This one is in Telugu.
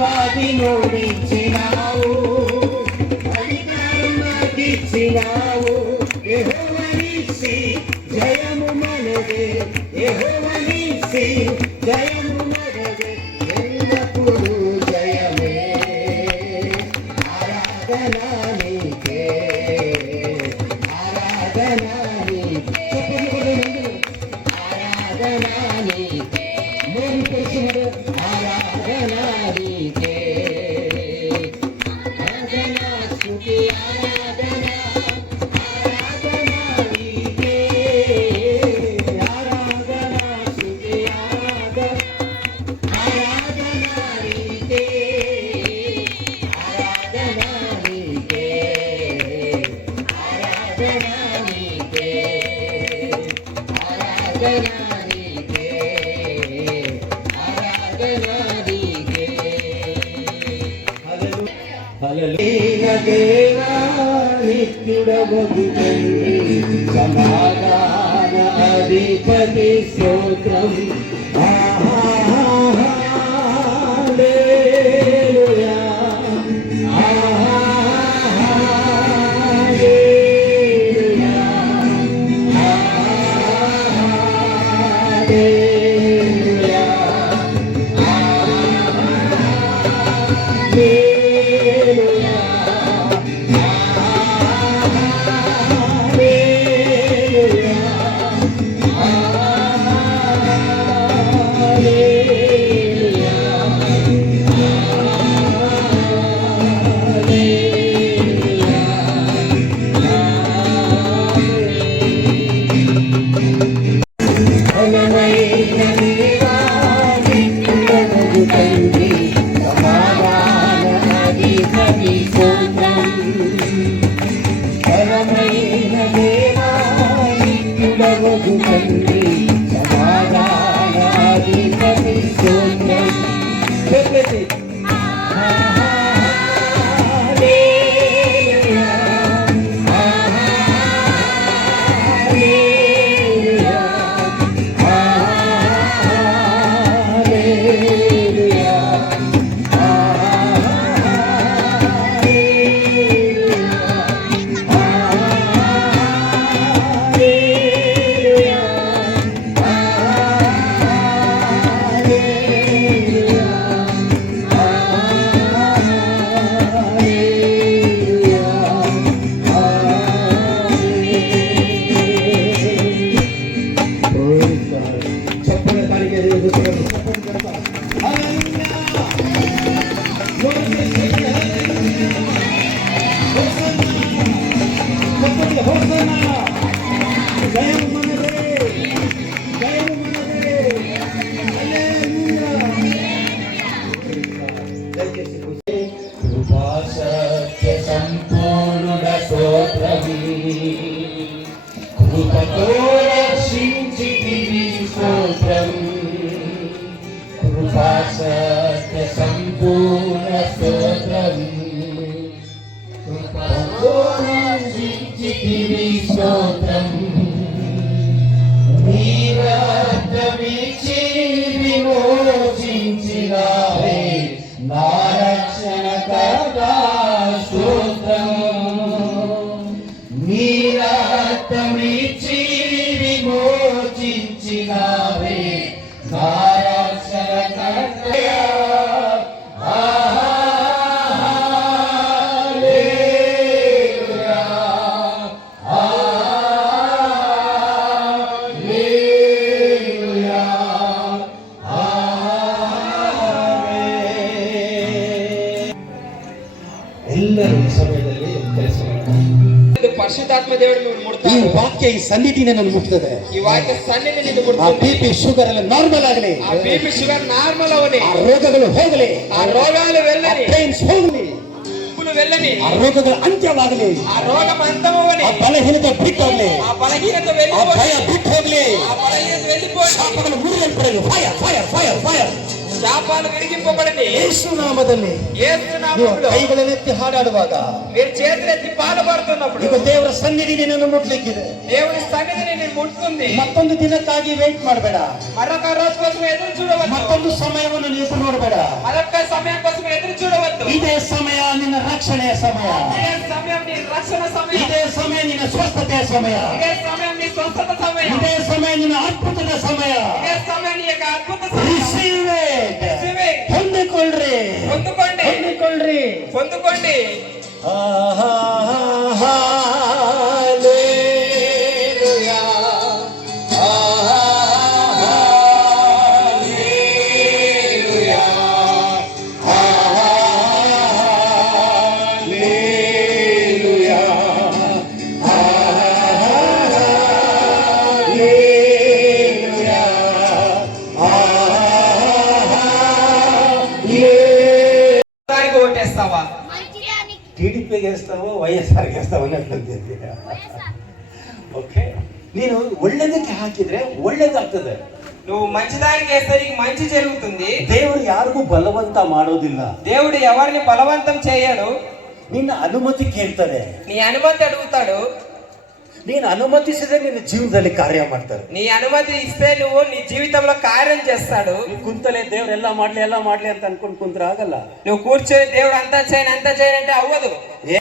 అపవాది నోడించినావు, అధికారం నాకిచ్చినావు. యెహోవా నీసి జయము మనదే, యెహోవా నీసి జయము మనదే, ఎల్లప్పుడూ జయమే. ఆరాధన నీకే, ఆరాధన నీకే, ఆరాధన నీకే, మోరు పరిశుద్ధ ఆరాధన నీకే. ఆరాధన స్తుతి ఆరాధన ఆరాధన నీకే, ఆరాధన స్తుతి ఆరాధన ఆరాధన నీకే, ఆరాధన నీకే, ఆరాధన నీకే, ఆరాధన నీకే, ఆరాధన నీకే. హల్లెలూయా దేవా నిత్యుడవగు తండ్రి, సమాధాన అధిపతి స్తోత్రం. హల్లెలూయా, హల్లెలూయా, హల్లెలూయా, హల్లెలూయా, బలమైన దేవా నిత్యుడవగు తండ్రి, సమాధాన అధిపతి స్తోత్రం. బలమైన దేవా నిత్యుడవగు తండ్రి, సమాధాన అధిపతి స్తోత్రం. హల్లెలూయా, హల్లెలూయా, హల్లెలూయా, చెప్పండి దానికి జయం మనదే, జయం మనదే. హల్లెలూయా. దయచేసి కృపా సత్య సంపూర్ణ స్తోత్రం, కృపతో రక్షించితివి స్తోత్రం. కృపా సత్య సంపూర్ణ స్తోత్రం, కృపతో రక్షించితివి స్తోత్రం. నీ రక్తమిచ్చి విమోచించినావే, నా రక్షణకర్త స్తోత్రం. నీ రక్తమిచ్చి విమోచించినావే, నా రక్షణకర్త. హల్లెలూయా, హల్లెలూయా, ಎಲ್ಲರೂ ಈ ಸಮಯದಲ್ಲಿ ಕೆಲಸ ಮಾಡ್ತಾರೆ. ಪರಿಶುದ್ಧಾತ್ಮ ದೇವರು ನೀವು ಈ ಮುಟ್ತಾರೆ. ವಾಕ್ಯ ಈ ಸನ್ನಿಧಿ ನನ್ನನ್ನು ಮುಟ್ತದೆ. ಈ ವಾಕ್ಯ ಸನ್ನಿಧಿ ನಿಂತು ಆ ಮುಟ್ತದೆ. ಬಿಪಿ ಶುಗರ್ ಎಲ್ಲ ನಾರ್ಮಲ್ ಆಗಲಿ, ಆ ಬಿಪಿ ಶುಗರ್ ನಾರ್ಮಲ್ ಅವನಿ, ಆ ರೋಗಗಳು ಹೋಗಲಿ, ಆ ರೋಗಾలు వెళ్ళని, ಪೇನ್ಸ್ ಹೋಗಲಿ, ఉప్పులు వెళ్ళని, ಆ ರೋಗಗಳ ಅಂತ್ಯವಾಗಲಿ, ಆ ರೋಗం అంతమవని, ಆ ಬಲಹೀನತೆ ಬಿಟ್ಟು ಹೋಗಲಿ, ಆ ಬಲಹೀನತೆ ಆ వెళ్ళిపోయి, ಭಯ ಬಿಟ್ಟು ಹೋಗಲಿ, ಆ ಬಲಹೀನತೆ వెళ్ళిపోయి, ಶಾಪಗಳು ಮುರಿಯಲ್ಪಡಲಿ. Fire fire fire fire. శాపాలు విడిగింపబడని ಯೇಸು ನಾಮದಲ್ಲಿ యేసు ನೀವು నామములో ಕೈಗಳನ್ನೆತ್ತಿ ಹಾಡಾಡುವಾಗ మీరు చేతులెత్తి పాడబడుతున్నప్పుడు ಈಗ ದೇವರ ಸನ್ನಿಧಿ ನಿನ್ನನ್ನು ಮುಟ್ಲಿಕ್ಕಿದೆ. దేవుని సన్నిధిని నేను ముట్టుతుంది. ಮತ್ತೊಂದು ದಿನಕ್ಕಾಗಿ ವೇಟ್ ಮಾಡಬೇಡ, మరొక రోజు కోసం ఎదురు చూడవద్దు, ಮತ್ತೊಂದು ಸಮಯವನ್ನು ನೀವು ನೋಡಬೇಡ. మరొక సమయం కోసం ರಕ್ಷಣೆಯ ಸಮಯ, ಇದೇ ಸಮಯ నీ రక్షణ సమయం, ಇದೇ ಸಮಯ ನಿನ್ನ ಸ್ವಸ್ಥತೆಯ ಸಮಯ, ಇದೇ ಸಮಯ నీ స్వస్థత సమయం, ಇದೇ ಸಮಯ ನಿನ್ನ ಅದ್ಭುತದ ಸಮಯ. ಇದೇ ಸಮಯ నీ యొక్క అద్భుత సమయం. Receive it. Receive it. ಹೊಂದಿಕೊಳ್ಳ್ರಿ, పొందుకోండి ಹೊಂದಿಕೊಳ್ಳ್ರಿ. పొందుకోండి. Hallelujah. దానికి ఓటేస్తావా? టీడీపీకి వేస్తావో వైఎస్ఆర్కి వేస్తావో ಅನ್ನೋದು. ಓಕೆ, ನೀನು ಒಳ್ಳೇದಕ್ಕೆ ಹಾಕಿದ್ರೆ ಒಳ್ಳೇದಾಗ್ತದೆ. నువ్వు మంచిదానికి వేస్తే నీకు మంచి జరుగుతుంది. ದೇವರು ಯಾರಿಗೂ ಬಲವಂತ ಮಾಡೋದಿಲ್ಲ. దేవుడు ఎవరిని బలవంతం చేయడు. ನಿನ್ನ ಅನುಮತಿ ಕೇಳ್ತಾರೆ. నీ అనుమతి అడుగుతాడు. ನೀನು ಅನುಮತಿಸಿದ್ರೆ ನಿನ್ನ ಜೀವನದಲ್ಲಿ ಕಾರ್ಯ ಮಾಡ್ತಾರೆ. నీ అనుమతి ఇస్తే నువ్వు నీ జీవితంలో కార్యం చేస్తాడు. ನೀನು ಕುಂತಲೇ ದೇವ್ರು ಎಲ್ಲ ಮಾಡ್ಲಿ ಅಂತ ಅನ್ಕೊಂಡು ಕುಂತ್ರೆ ಆಗಲ್ಲ. నువ్వు కూర్చొని దేవుడు అంతా చేయను అంటే అవ్వదు.